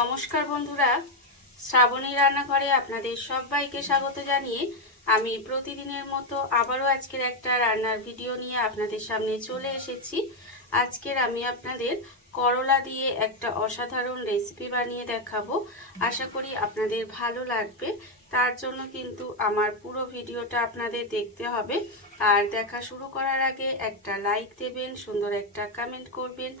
নমস্কার বন্ধুরা, শ্রাবণী রান্নাঘরে আপনাদের সবাইকে স্বাগত জানিয়ে আমি প্রতিদিনের মতো আবারও আজকের একটা রান্নার ভিডিও নিয়ে আপনাদের সামনে চলে এসেছি। আজকের আমি আপনাদের করলা দিয়ে একটা অসাধারণ রেসিপি বানিয়ে দেখাবো। আশা করি আপনাদের ভালো লাগবে। তার জন্য কিন্তু আমার পুরো ভিডিওটা আপনাদের দেখতে হবে। আর দেখা শুরু করার আগে একটা লাইক দেবেন, সুন্দর একটা কমেন্ট করবেন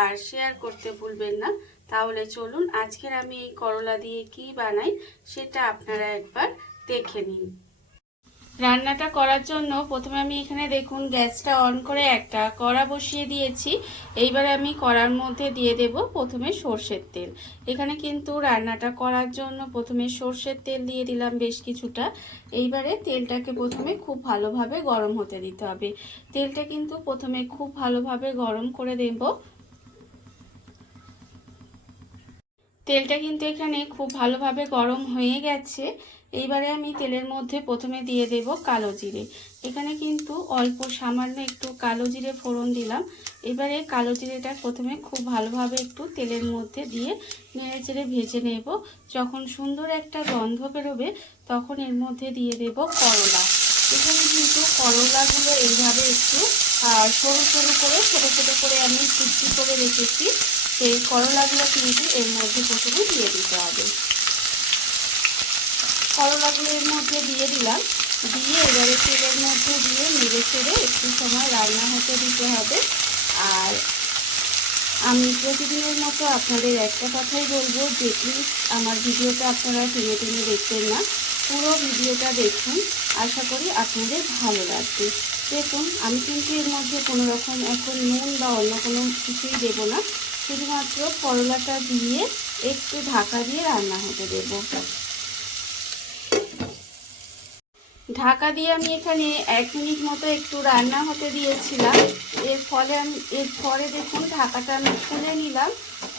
আর শেয়ার করতে ভুলবেন না। তাহলে চলুন আজকের আমি এই করলা দিয়ে কি বানাই সেটা আপনারা একবার দেখে নিন। রান্নাটা করার জন্য প্রথমে আমি এখানে দেখুন গ্যাসটা অন করে একটা কড়া বসিয়ে দিয়েছি। এইবারে আমি কড়ার মধ্যে দিয়ে দেব প্রথমে সর্ষের তেল। এখানে কিন্তু রান্নাটা করার জন্য প্রথমে সর্ষের তেল দিয়ে দিলাম বেশ কিছুটা। এইবারে তেলটাকে প্রথমে খুব ভালোভাবে গরম হতে দিতে হবে। তেলটা কিন্তু প্রথমে খুব ভালোভাবে গরম করে দেব। তেলটা কিন্তু এখানে খুব ভালোভাবে গরম হয়ে গেছে। এইবারে আমি তেলের মধ্যে প্রথমে দিয়ে দেব কালো জিরে। এখানে কিন্তু অল্প সামান্য একটু কালো জিরে ফোড়ন দিলাম। এবারে কালো জিরেটা প্রথমে খুব ভালোভাবে একটু তেলের মধ্যে দিয়ে নেড়ে চেড়ে ভেজে নেব। যখন সুন্দর একটা গন্ধ বেরোবে তখন এর মধ্যে দিয়ে দেব করলা। এখানে কিন্তু করলাগুলো এইভাবে একটু সরু সরু করে ছোটো ছোটো করে আমি কুচি করে রেখেছি। সেই করলাগুলো কিন্তু এর মধ্যে প্রথমে দিয়ে দিতে হবে। করলাগুলো এর মধ্যে দিয়ে দিলাম, দিয়ে এবারে তেলের মধ্যে দিয়ে নেড়ে চেড়ে একটু সময় রান্না হতে দিতে হবে। আর আমি প্রতিদিনের মতো আপনাদের একটা কথাই বলবো যে প্লিজ আমার ভিডিওটা আপনারা টেনে টেনে দেখবেন না, পুরো ভিডিওটা দেখুন। আশা করি আপনাদের ভালো লাগবে। দেখুন আমি কিন্তু এর মধ্যে কোনো রকম এখন নুন বা অন্য কোনো কিছুই দেবো না, শুধুমাত্র করলাটা দিয়ে একটু ঢাকা দিয়ে রান্না হতে দেব। ঢাকা দিয়ে আমি এখানে 1 মিনিট মতো একটু রান্না হতে দিয়েছিলাম। এরপরে দেখুন ঢাকাটা আমি খুলে নিলাম।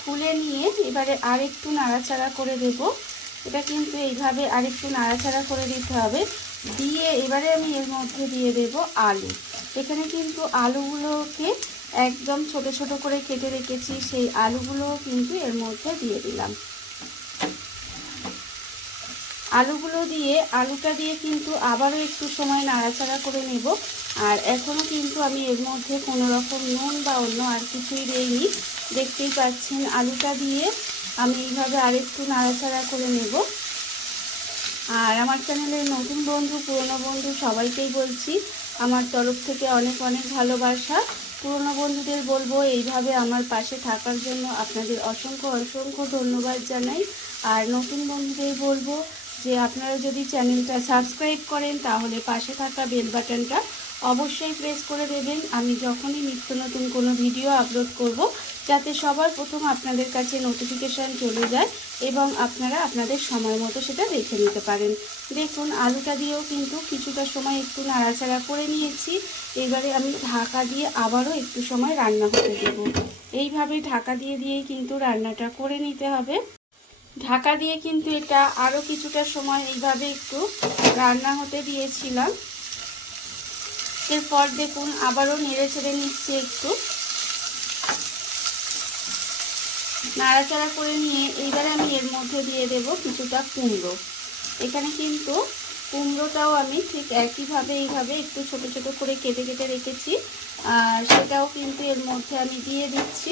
খুলে নিয়ে এবারে আরেকটু নাড়াচাড়া করে দেব। এটা কিন্তু এইভাবে আরেকটু নাড়াচাড়া করে দিতে হবে। দিয়ে এবারে আমি এর মধ্যে দিয়ে দেব আলু। এখানে কিন্তু আলুগুলোকে একদম ছোট ছোট করে কেটে রেখেছি, সেই আলুগুলো কিন্তু এর মধ্যে দিয়ে দিলাম। আলুগুলো দিয়ে আলুটা দিয়ে কিন্তু আবারও একটু সময় নাড়াচাড়া করে নেব। আর এখনও কিন্তু আমি এর মধ্যে কোনো রকম নুন বা অন্য আর কিছুই দিইনি। দেখতেই পাচ্ছেন আলুটা দিয়ে আমি এইভাবে আরেকটু নাড়াচাড়া করে নেব। আর আমার চ্যানেলের নতুন বন্ধু পুরনো বন্ধু সবাইকেই বলছি আমার তরফ থেকে অনেক অনেক ভালোবাসা। পুরনো বন্ধুদের বলবো এইভাবে আমার পাশে থাকার জন্য আপনাদের অসংখ্য অসংখ্য ধন্যবাদ জানাই। আর নতুন বন্ধুদের বলবো যে আপনারা যদি চ্যানেলটা সাবস্ক্রাইব করেন তাহলে পাশে থাকা বেল বাটনটা অবশ্যই প্রেস করে দেবেন। আমি যখনই নিত্য নতুন কোনো ভিডিও আপলোড করব যাতে সবার প্রথম আপনাদের কাছে নোটিফিকেশান চলে যায় এবং আপনারা আপনাদের সময় মতো সেটা দেখে নিতে পারেন। দেখুন আলুটা দিয়েও কিন্তু কিছুটা সময় একটু নাড়াচাড়া করে নিয়েছি। এবারে আমি ঢাকা দিয়ে আবারও একটু সময় রান্না হতে দেব। এইভাবে ঢাকা দিয়ে দিয়েই কিন্তু রান্নাটা করে নিতে হবে। ঢাকা দিয়ে কিন্তু এটা আরও কিছুটা সময় এইভাবে একটু রান্না হতে দিয়েছিলাম। এরপর দেখুন আবারও নেড়ে চেড়ে নিচ্ছি, একটু নাড়াচাড়া করে নিয়ে এইবারে আমি এর মধ্যে দিয়ে দেব কিছুটা কুমড়ো। এখানে কিন্তু কুমড়োটাও আমি ঠিক একইভাবে এইভাবে একটু ছোট ছোট করে কেটে কেটে রেখেছি, আর সেটাও কিন্তু এর মধ্যে আমি দিয়ে দিচ্ছি।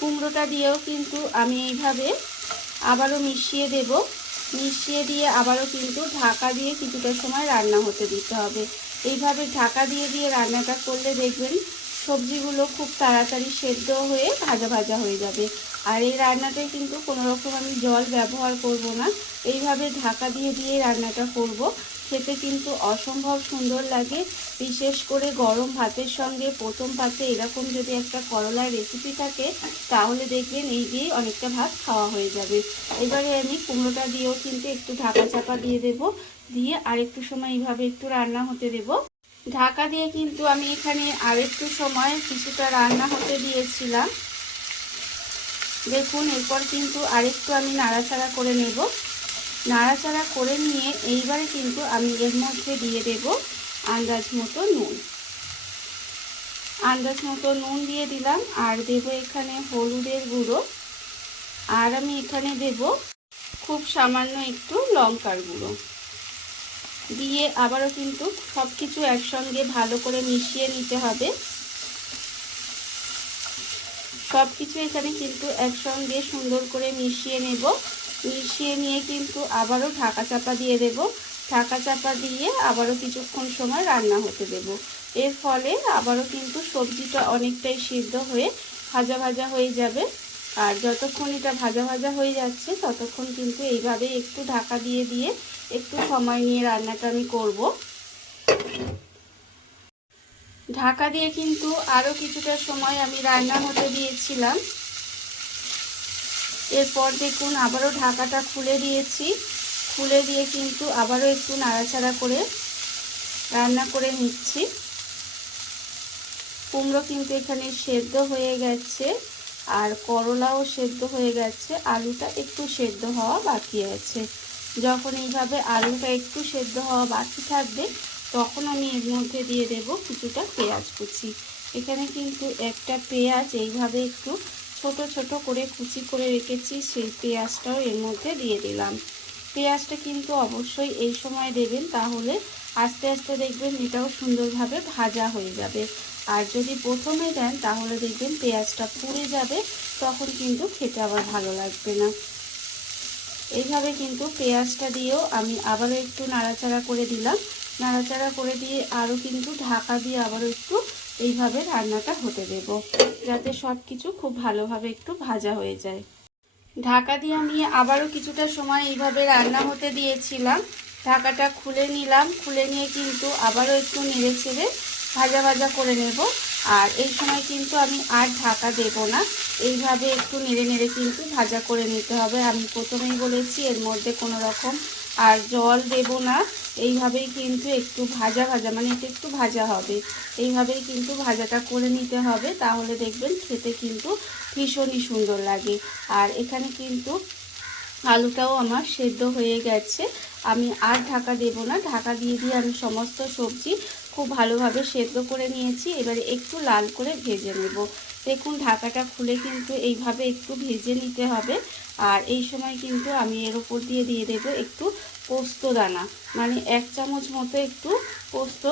কুমড়োটা দিয়েও কিন্তু আমি এইভাবে আবারও মিশিয়ে দেব। মিশিয়ে দিয়ে আবারও কিন্তু ঢাকা দিয়ে কিছুটা সময় রান্না হতে দিতে হবে। এইভাবে ঢাকা দিয়ে দিয়ে রান্নাটা করলে দেখবেন সবজিগুলো খুব তাড়াতাড়ি সেদ্ধ হয়ে ভাজা ভাজা হয়ে যাবে। আর এই রান্নাটায় কিন্তু কোনো রকম আমি জল ব্যবহার করব না, এইভাবে ঢাকা দিয়ে দিয়ে রান্নাটা করব। খেতে কিন্তু অসম্ভব সুন্দর লাগে, বিশেষ করে গরম ভাতের সঙ্গে প্রথম পাতে এরকম যদি একটা করলার রেসিপি থাকে তাহলে দেখবেন এই দিয়েই অনেকটা ভাত খাওয়া হয়ে যাবে। এবারে আমি কুমড়োটা দিয়েও কিন্তু একটু ঢাকা চাপা দিয়ে দেব, দিয়ে আরেকটু সময় এইভাবে একটু রান্না হতে দেব। ঢাকা দিয়ে কিন্তু আমি এখানে আরেকটু সময় কিছুটা রান্না হতে দিয়েছিলাম। দেখুন এরপর কিন্তু আরেকটু আমি নাড়াচাড়া করে নেব। নাড়াচাড়া করে নিয়ে এইবারে কিন্তু আমি এর মধ্যে দিয়ে দেব আন্দাজ মতো নুন। আন্দাজ মতো নুন দিয়ে দিলাম, আর দেব এখানে হলুদের গুঁড়ো, আর আমি এখানে দেব খুব সামান্য একটু লঙ্কার গুঁড়ো দিয়ে আবারও কিন্তু সব কিছু একসঙ্গে ভালো করে মিশিয়ে নিতে হবে। সব কিছু এখানে কিন্তু একসঙ্গে সুন্দর করে মিশিয়ে নেব। মিশিয়ে নিয়ে কিন্তু আবারও ঢাকা চাপা দিয়ে দেব। ঢাকা চাপা দিয়ে আবারও কিছুক্ষণ সময় রান্না হতে দেব। এর ফলে আবারও কিন্তু সবজিটা অনেকটাই সিদ্ধ হয়ে ভাজা ভাজা হয়ে যাবে। আর যতক্ষণ এটা ভাজা ভাজা হয়ে যাচ্ছে ততক্ষণ কিন্তু এইভাবে একটু ঢাকা দিয়ে দিয়ে একটু সময় নিয়ে রান্নাটা আমি করব। ঢাকা দিয়ে কিন্তু আরও কিছুটা সময় আমি রান্না হতে দিয়েছিলাম। এরপর দেখুন আবারও ঢাকাটা খুলে দিয়েছি। খুলে দিয়ে কিন্তু আবারও একটু নাড়াচাড়া করে রান্না করে নিচ্ছি। কুমড়ো কিন্তু এখানে সেদ্ধ হয়ে গেছে, আর করলাও সেদ্ধ হয়ে গেছে, আলুটা একটু সেদ্ধ হওয়া বাকি আছে। যখন এইভাবে আলুটা একটু সেদ্ধ হওয়া বাকি থাকবে তখন আমি এর মধ্যে দিয়ে দেব কিছুটা পেঁয়াজ কুচি। এখানে কিন্তু একটা পেঁয়াজ এইভাবে একটু ছোট ছোট করে কুচি করে রেখেছি, সেই পেঁয়াজটাও এর মধ্যে দিয়ে দিলাম। পেঁয়াজটা কিন্তু অবশ্যই এই সময় দেবেন, তাহলে আস্তে আস্তে দেখবেন এটাও সুন্দরভাবে ভাজা হয়ে যাবে। আর যদি প্রথমে দেন তাহলে দেখবেন পেঁয়াজটা পুড়ে যাবে, তখন কিন্তু খেতে আবার ভালো লাগবে না। এইভাবে কিন্তু পেঁয়াজটা দিয়েও আমি আবারও একটু নাড়াচাড়া করে দিলাম। নাড়াচাড়া করে দিয়ে আরও কিন্তু ঢাকা দিয়ে আবারও একটু এইভাবে রান্নাটা হতে দেব, যাতে সব কিছু খুব ভালোভাবে একটু ভাজা হয়ে যায়। ঢাকা দিয়ে আমি আবারও কিছুটা সময় এইভাবে রান্না হতে দিয়েছিলাম। ঢাকাটা খুলে নিলাম। খুলে নিয়ে কিন্তু আবারও একটু নেড়ে ছেড়ে ভাজা ভাজা করে নেব। আর এই সময় কিন্তু আমি আর ঢাকা দেব না, এইভাবে একটু নেড়ে নেড়ে কিন্তু ভাজা করে নিতে হবে। আমি প্রথমেই বলেছি এর মধ্যে কোনো রকম আর জল দেব না। এইভাবেই কিন্তু একটু ভাজা ভাজা, মানে এটা একটু ভাজা হবে, এইভাবেই কিন্তু ভাজাটা করে নিতে হবে, তাহলে দেখবেন খেতে কিন্তু ভীষণই সুন্দর লাগে। আর এখানে কিন্তু আলুটাও আমার সেদ্ধ হয়ে গেছে। আমি আর ঢাকা দেব না, ঢাকা দিয়ে দিয়ে আমি সমস্ত সবজি খুব ভালোভাবে সেদ্ধ করে নিয়েছি। এবারে একটু লাল করে ভেজে নেব। দেখুন ঢাকাটা খুলে কিন্তু এইভাবে একটু ভেজে নিতে হবে। আর এই সময় কিন্তু আমি এর উপর দিয়ে দিয়ে দেবো একটু পোস্ত দানা, মানে 1 চামচ মতো একটু পোস্ত,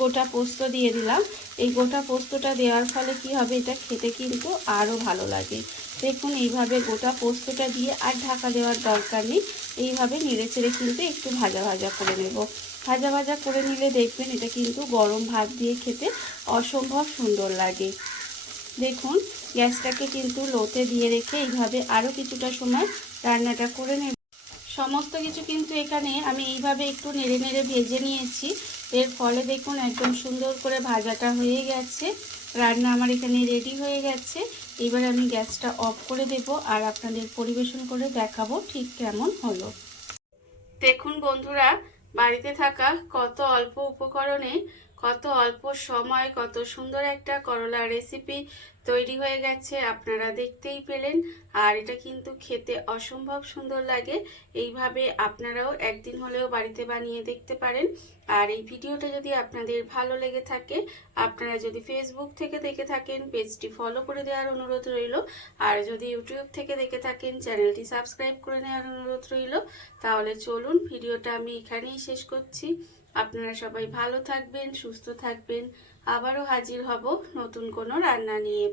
গোটা পোস্ত দিয়ে দিলাম। এই গোটা পোস্তটা দেওয়ার ফলে কি হবে, এটা খেতে কিন্তু আরও ভালো লাগে। দেখুন এইভাবে গোটা পোস্তটা দিয়ে আর ঢাকা দেওয়ার দরকার নেই, এইভাবে নেড়ে চেড়ে কিন্তু একটু ভাজা ভাজা করে নেব। ভাজা ভাজা করে নিলে দেখবেন এটা কিন্তু গরম ভাত দিয়ে খেতে অসম্ভব সুন্দর লাগে। দেখুন গ্যাসটাকে কিন্তু লোতে দিয়ে রেখে এইভাবে আরও কিছুটা সময় রান্নাটা করে নেব। সমস্ত কিছু কিন্তু এখানে আমি এইভাবে একটু নেড়ে নেড়ে ভেজে নিয়েছি। এর ফলে দেখুন একদম সুন্দর করে ভাজাটা হয়ে গেছে। রান্না আমার এখানে রেডি হয়ে গেছে। এবার আমি গ্যাসটা অফ করে দেব আর আপনাদের পরিবেশন করে দেখাবো ঠিক কেমন হলো। দেখুন বন্ধুরা, বাড়িতে থাকা কত অল্প উপকরণে কত অল্প সময় কত সুন্দর একটা করলা রেসিপি তৈরি হয়ে গেছে, আপনারা দেখতেই পেলেন। আর এটা কিন্তু খেতে অসম্ভব সুন্দর লাগে। এইভাবে আপনারাও একদিন হলেও বাড়িতে বানিয়ে দেখতে পারেন। আর এই ভিডিওটা যদি আপনাদের ভালো লেগে থাকে, আপনারা যদি ফেসবুক থেকে দেখে থাকেন পেজটি ফলো করে দেওয়ার অনুরোধ রইল। আর যদি ইউটিউব থেকে দেখে থাকেন চ্যানেলটি সাবস্ক্রাইব করে নেওয়ার অনুরোধ রইল। তাহলে চলুন ভিডিওটা আমি এখানেই শেষ করছি। আপনারা সবাই ভালো থাকবেন, সুস্থ থাকবেন। আবারও হাজির হব নতুন কোনো রান্না নিয়ে।